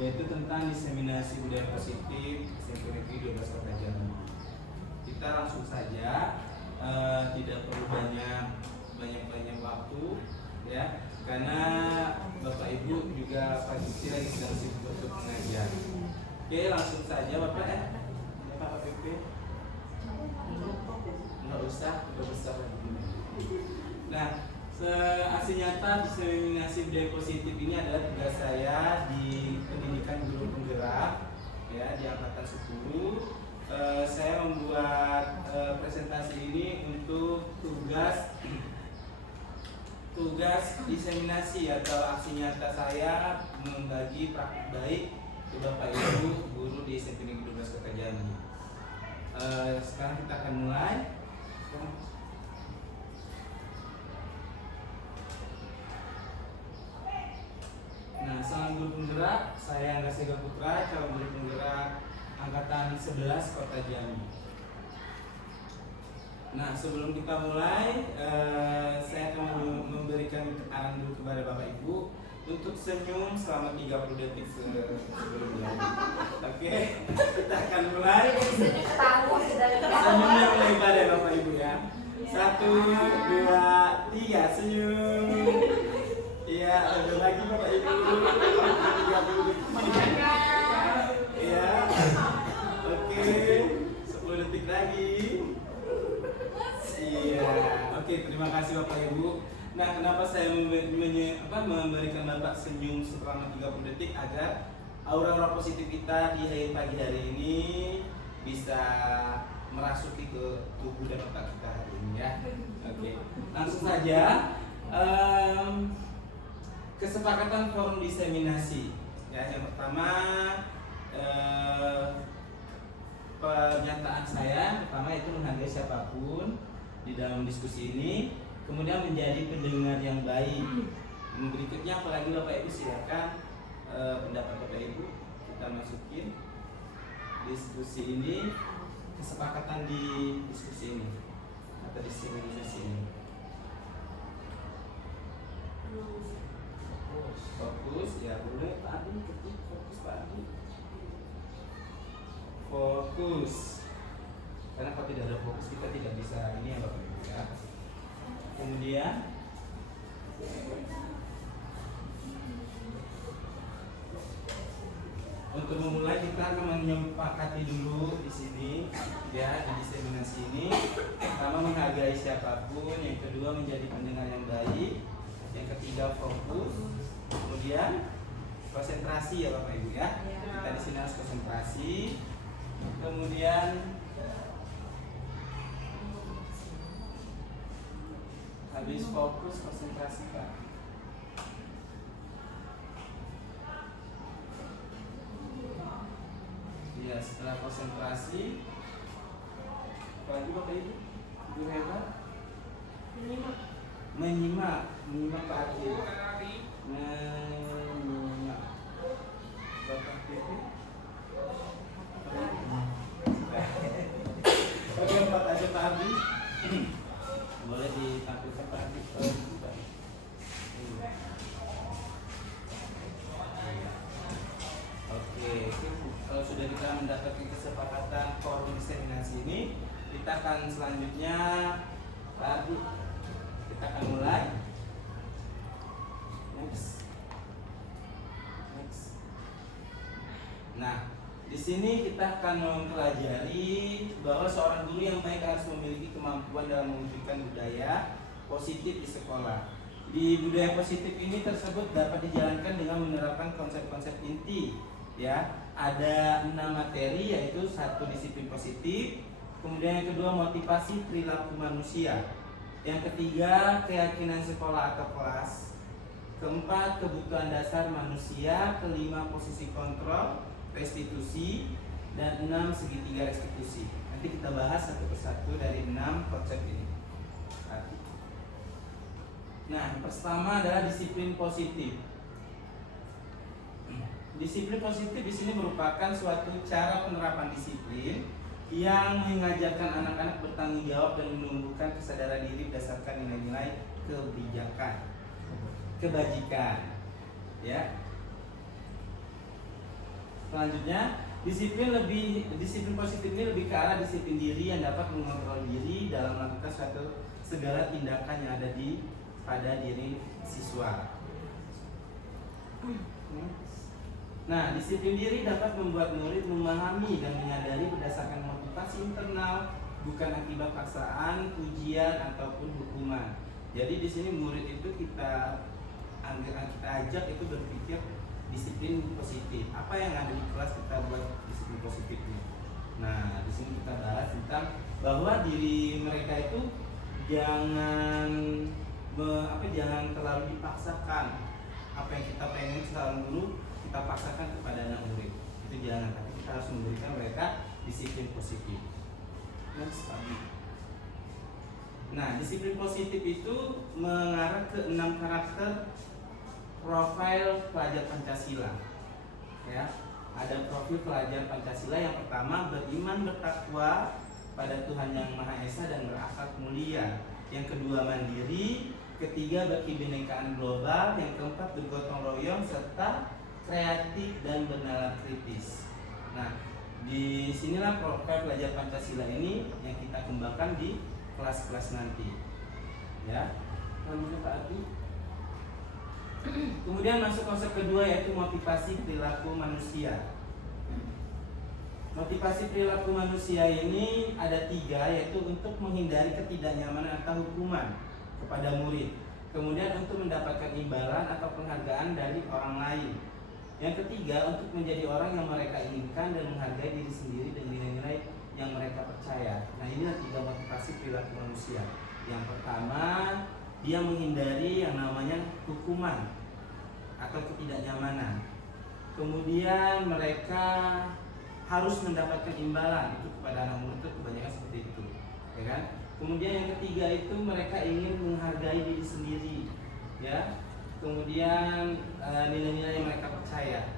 yaitu tentang diseminasi budaya positif SMP Negeri 12 Kota Jambi. Kita langsung saja, tidak perlu banyak waktu, ya, karena Bapak Ibu juga pagi lagi sedang sibuk untuk mengajar. Oke, langsung saja Bapak ya. Pak PP. Nggak usah, udah besar lagi. Nah, aksi nyata diseminasi budaya positif ini adalah tugas saya di pendidikan guru penggerak, ya, di angkatan 10. Saya membuat presentasi ini untuk tugas diseminasi atau aksi nyata saya membagi praktik baik ke Bapak Ibu guru di SMP Negeri 12 Kota Jambi. Sekarang kita akan mulai. Nah, salam guru penggerak, saya Angga Sega Putra, calon guru penggerak angkatan 11 Kota Jambi. Nah, sebelum kita mulai, saya akan memberikan arahan dulu kepada Bapak Ibu untuk senyum selama 30 detik sebelumnya. Oke, kita akan mulai. Senyum yang lebar ya Bapak Ibu ya. 1, 2, 3, senyum. Iya, ada lagi Bapak Ibu. 30 detik. Iya. Oke, 10 detik lagi. Iya. Oke, terima kasih Bapak Ibu. Nah, kenapa saya memberikan Bapak senyum selama 30 detik agar aura-aura positif kita di hari pagi hari ini bisa merasuki ke tubuh dan otak kita hari ini ya. Oke, langsung saja. Kesepakatan forum diseminasi. Ya, yang pertama pernyataan saya pertama itu menghargai siapapun di dalam diskusi ini, kemudian menjadi pendengar yang baik. Berikutnya apalagi Bapak Ibu silakan pendapat Bapak Ibu kita masukin diskusi ini, kesepakatan di diskusi ini atau diseminasi ini. Fokus ya, boleh Pak Adi ketik fokus Pak Adi. Fokus. Karena kalau tidak ada fokus kita tidak bisa ini ya Bapak Ibu ya. Kemudian untuk memulai kita akan menyepakati dulu di sini ya, di diseminasi ini. Pertama menghargai siapapun, yang kedua menjadi pendengar yang baik, yang ketiga fokus, kemudian konsentrasi ya Bapak Ibu ya. Kita di sini harus konsentrasi. Kemudian habis fokus konsentrasi Pak. Ya, setelah konsentrasi apalagi Bapak Ibu? Ibu hebat? Menyimak Pak Adi. Menyimak Bapak Ibu. Oke, 4 aja Pak Adi. Boleh ditampilkan Pak Adi. Oke, kalau sudah kita mendapatkan kesepakatan forum diseminasi ini, kita akan selanjutnya Pak Adi, kita akan mulai. Next. Nah, di sini kita akan mempelajari bahwa seorang guru yang baik harus memiliki kemampuan dalam mewujudkan budaya positif di sekolah. Di budaya positif ini tersebut dapat dijalankan dengan menerapkan konsep-konsep inti. Ya, ada 6 materi, yaitu 1 disiplin positif, kemudian yang kedua motivasi perilaku manusia, yang ketiga keyakinan sekolah atau kelas, keempat kebutuhan dasar manusia, kelima posisi kontrol restitusi, dan 6 segitiga restitusi. Nanti kita bahas satu persatu dari 6 konsep ini. Nah, pertama adalah disiplin positif. Disiplin positif di sini merupakan suatu cara penerapan disiplin yang mengajarkan anak-anak bertanggung jawab dan menumbuhkan kesadaran diri berdasarkan nilai-nilai kebajikan. Ya. Selanjutnya, disiplin positif ini lebih ke arah disiplin diri yang dapat mengontrol diri dalam melakukan segala tindakan yang ada pada diri siswa. Nah, disiplin diri dapat membuat murid memahami dan menyadari berdasarkan motivasi internal, bukan akibat paksaan, ujian ataupun hukuman. Jadi di sini murid itu kita ajak itu berpikir disiplin positif. Apa yang ada di kelas kita buat disiplin positifnya. Nah, di sini kita bahas tentang bahwa diri mereka itu jangan terlalu dipaksakan. Apa yang kita pengen seorang guru kita paksakan kepada anak murid, itu jangan. Tapi kita harus memberikan mereka disiplin positif. Nah, disiplin positif itu mengarah ke 6 karakter profil pelajar Pancasila. Ya, ada profil pelajar Pancasila. Yang pertama, beriman bertakwa pada Tuhan Yang Maha Esa dan berakhlak mulia. Yang kedua, mandiri. Ketiga, berkebinekaan global. Yang keempat, bergotong royong serta kreatif dan bernalar kritis. Nah, di sinilah profil pelajar Pancasila ini yang kita kembangkan di kelas-kelas nanti. Ya, kemudian Pak Ardi. Kemudian masuk konsep kedua, yaitu motivasi perilaku manusia. Motivasi perilaku manusia ini ada 3, yaitu untuk menghindari ketidaknyamanan atau hukuman kepada murid. Kemudian untuk mendapatkan imbalan atau penghargaan dari orang lain. Yang ketiga, untuk menjadi orang yang mereka inginkan dan menghargai diri sendiri dengan nilai-nilai yang mereka percaya. Nah, inilah 3 motivasi perilaku manusia. Yang pertama, dia menghindari yang namanya hukuman atau ketidaknyamanan. Kemudian mereka harus mendapatkan imbalan itu kepada anak murid, itu kebanyakan seperti itu, ya kan? Kemudian yang ketiga itu mereka ingin menghargai diri sendiri, ya. Kemudian nilai-nilai yang mereka percaya.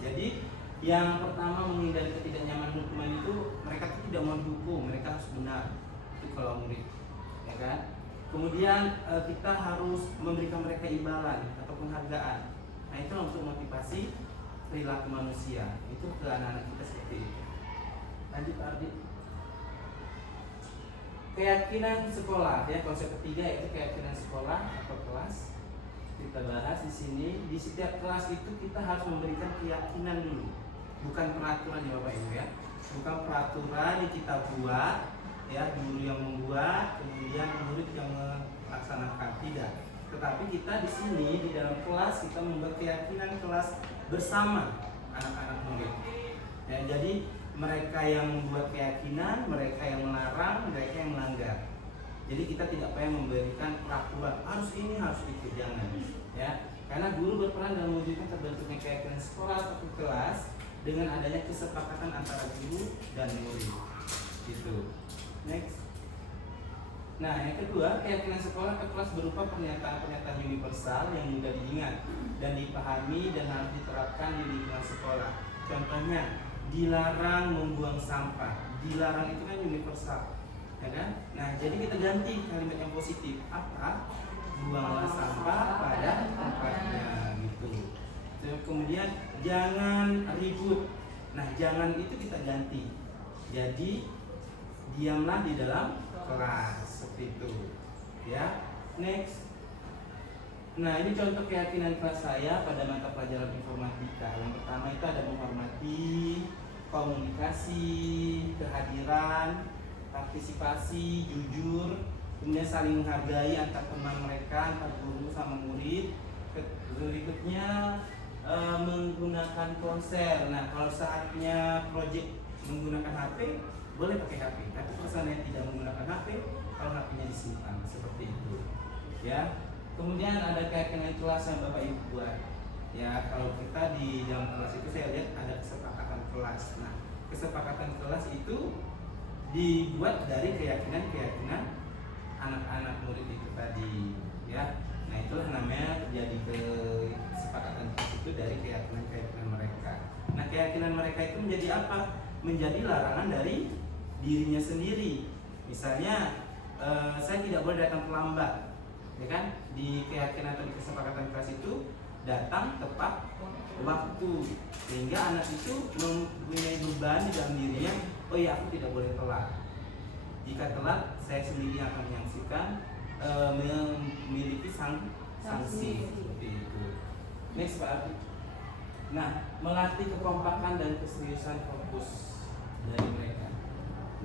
Jadi yang pertama, menghindari ketidaknyamanan hukuman itu mereka tidak mau dihukum, mereka harus benar. Itu kalau murid, ya kan? Kemudian kita harus memberikan mereka imbalan atau penghargaan. Nah, itu untuk motivasi perilaku manusia. Itu ke anak-anak kita seperti itu. Lanjut Pak Ardi. Keyakinan sekolah, ya, konsep ketiga yaitu keyakinan sekolah atau kelas. Kita bahas di sini. Di setiap kelas itu kita harus memberikan keyakinan dulu, bukan peraturan ya Bapak Ibu, ya. Bukan peraturan yang kita buat, ya, guru yang membuat, kemudian murid yang melaksanakan, tidak. Tetapi kita di sini di dalam kelas kita membuat keyakinan kelas bersama anak-anak murid. Ya, jadi mereka yang membuat keyakinan, mereka yang melarang, mereka yang melanggar. Jadi kita tidak pengen memberikan peraturan harus ini harus itu, jangan, ya. Karena guru berperan dalam mewujudkan terbentuknya keyakinan sekolah atau kelas dengan adanya kesepakatan antara guru dan murid. Gitu. Next. Nah, yang kedua, keyakinan sekolah atau kelas berupa pernyataan-pernyataan universal yang mudah diingat dan dipahami dan harus diterapkan di lingkungan sekolah. Contohnya, dilarang membuang sampah. Dilarang itu kan universal, ya kan? Nah, jadi kita ganti kalimat yang positif. Apa? Buanglah sampah pada tempatnya, gitu. Kemudian jangan ribut. Nah, jangan itu kita ganti. Jadi diamlah di dalam kelas, seperti itu, ya. Next. Nah, ini contoh keyakinan kelas saya pada mata pelajaran informatika. Yang pertama itu ada menghormati, komunikasi, kehadiran, partisipasi, jujur, kemudian saling menghargai antar teman mereka, antar guru sama murid. Berikutnya menggunakan ponsel. Nah, kalau saatnya proyek menggunakan HP, boleh pakai HP. Tapi kalau seandainya tidak menggunakan HP, kalau HP-nya disimpan, seperti itu, ya. Kemudian ada keyakinan kelas yang Bapak Ibu buat. Ya, kalau kita di dalam kelas itu saya lihat ada kesepakatan kelas. Nah, kesepakatan kelas itu dibuat dari keyakinan-keyakinan anak-anak murid itu tadi, ya. Nah, itulah namanya terjadi kesepakatan kelas itu dari keyakinan-keyakinan mereka. Nah, keyakinan mereka itu menjadi apa? Menjadi larangan dari dirinya sendiri. Misalnya, saya tidak boleh datang terlambat, ya kan? Di keyakinan atau di kesepakatan kelas itu datang tepat waktu, sehingga anak itu mempunyai beban di dalam dirinya. Oh ya, aku tidak boleh telat. Jika telat, saya sendiri akan menyaksikan, memiliki sanksi seperti itu. Next Pak Arti. Nah, melatih kekompakan dan keseriusan fokus dari mereka.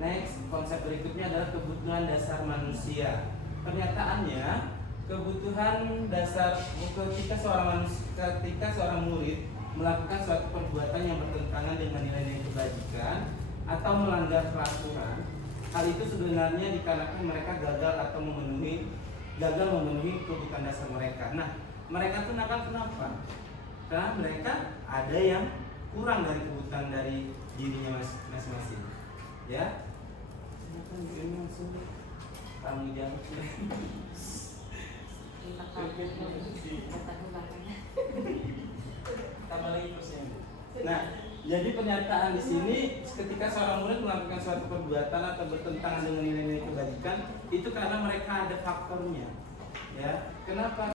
Next, konsep berikutnya adalah kebutuhan dasar manusia. Pernyataannya, kebutuhan dasar ketika seorang murid melakukan suatu perbuatan yang bertentangan dengan nilai-nilai kebajikan atau melanggar peraturan, hal itu sebenarnya dikarenakan mereka gagal memenuhi kebutuhan dasar mereka. Nah, mereka tuh nakal kenapa? Karena mereka ada yang kurang dari kebutuhan dari dirinya masing-masing. Ya, ini langsung kamu jawab. Nah, jadi pernyataan di sini ketika seorang murid melakukan suatu perbuatan atau bertentangan dengan nilai-nilai kebajikan, itu karena mereka ada faktornya. Ya, kenapa?